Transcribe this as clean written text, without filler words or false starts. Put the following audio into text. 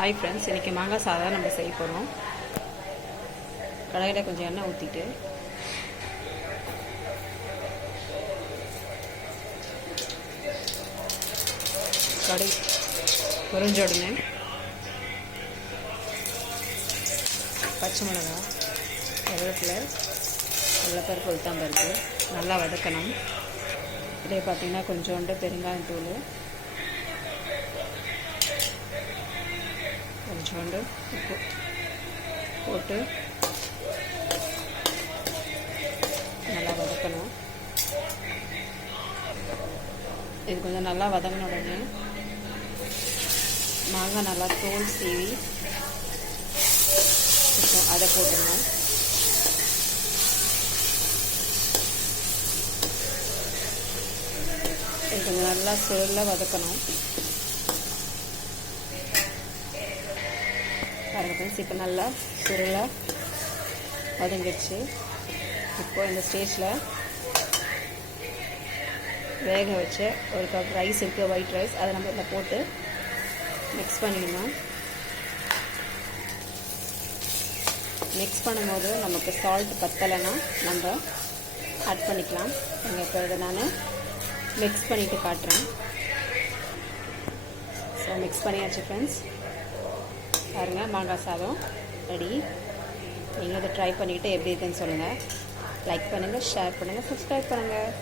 Hi friends, இன்றைக்கி மாங்காய் சாதம் நம்ம செய்ய போகிறோம். கடாயில் கொஞ்சம் எண்ணெய் ஊற்றிட்டு கடை பொரிஞ்ச உடனே பச்சை மிளகா, கருவேப்பிலை, வெள்ளைப்பருப்பு, உளுத்தம்பருப்பு நல்லா வதக்கணும். இதிலே பார்த்திங்கன்னா கொஞ்சோண்டு பெருங்காயத்தூள், கொஞ்சோண்டு உப்பு போட்டு நல்லா வதக்கணும். இது கொஞ்சம் நல்லா வதங்கின உடனே மாங்காய் நல்லா தோல் சீவி அதை போட்டுடணும். இது கொஞ்சம் நல்லா சுருள வதக்கணும். இப்போ நல்லா சுருளை வதங்கிடுச்சு. இப்போ இந்த ஸ்டேஜில் வேக வச்ச ஒரு கப் ரைஸ் இருக்குது, ஒயிட் ரைஸ். அதை நம்ம இதில் போட்டு மிக்ஸ் பண்ணிடணும். மிக்ஸ் பண்ணும்போது நமக்கு சால்ட் பத்தலைன்னா நம்ம ஆட் பண்ணிக்கலாம். இப்போ இதை நான் மிக்ஸ் பண்ணிவிட்டு காட்டுறேன். ஸோ மிக்ஸ் பண்ணியாச்சு ஃப்ரெண்ட்ஸ். பாருங்கள், மாங்காய் சாதம் ரெடி. நீங்களும் இதை ட்ரை பண்ணிவிட்டு எப்படி இருக்குன்னு சொல்லுங்கள். லைக் பண்ணுங்கள், ஷேர் பண்ணுங்கள், சப்ஸ்கிரைப் பண்ணுங்கள்.